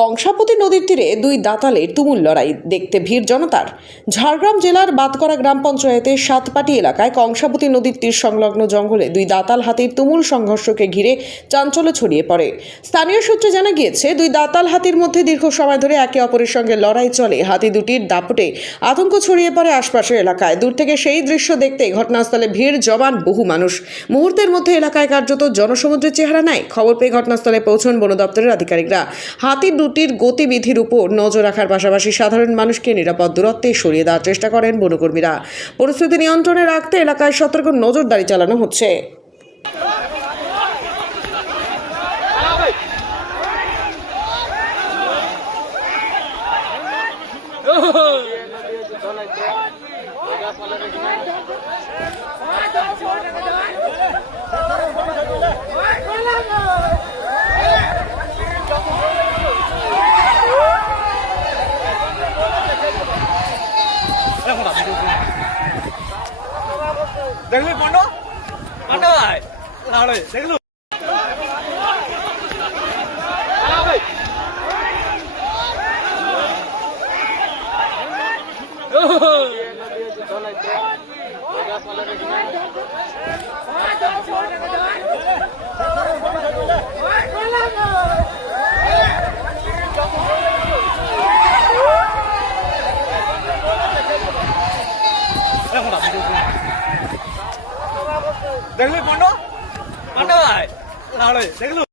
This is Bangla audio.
কংসাবতী নদীর তীরে দুই দাতালের তুমুল লড়াই দেখতে ভিড় জনতার। ঝাড়গ্রাম জেলার বাতকরা গ্রাম পঞ্চায়েতের সাতপাটি এলাকায় কংসাবতী নদীর তীর সংলগ্ন জঙ্গলে দুই দাতাল হাতির তুমুল সংঘর্ষকে ঘিরে চাঞ্চল্য ছড়িয়ে পড়ে। স্থানীয় সূত্রে জানা গিয়েছে, দুই দাতাল হাতির মধ্যে দীর্ঘ সময় ধরে একে অপরের সঙ্গে লড়াই চলে। হাতি দুটির দাপটে আতঙ্ক ছড়িয়ে পড়ে আশপাশের এলাকায়। দূর থেকে সেই দৃশ্য দেখতে ঘটনাস্থলে ভিড় জমান বহু মানুষ। মুহূর্তের মধ্যে এলাকায় কার্যত জনসমুদ্রের চেহারা নেয়। খবর পেয়ে ঘটনাস্থলে পৌঁছন বন দপ্তরের আধিকারিকরা। হাতি দুটির গতিবিধির উপর নজর রাখার পাশাপাশি সাধারণ মানুষকে নিরাপদ দূরত্বে সরিয়ে দেওয়ার চেষ্টা করেন বনকর্মীরা। পরিস্থিতি নিয়ন্ত্রণে রাখতে এলাকায় সতর্ক নজরদারি চালানো হচ্ছে। দেখলি পান্ডা পান্ডা ভাই লাড়ে দেখলু দেখলি পান্ডা পান্ডা ভাই লাড়ে দেখলু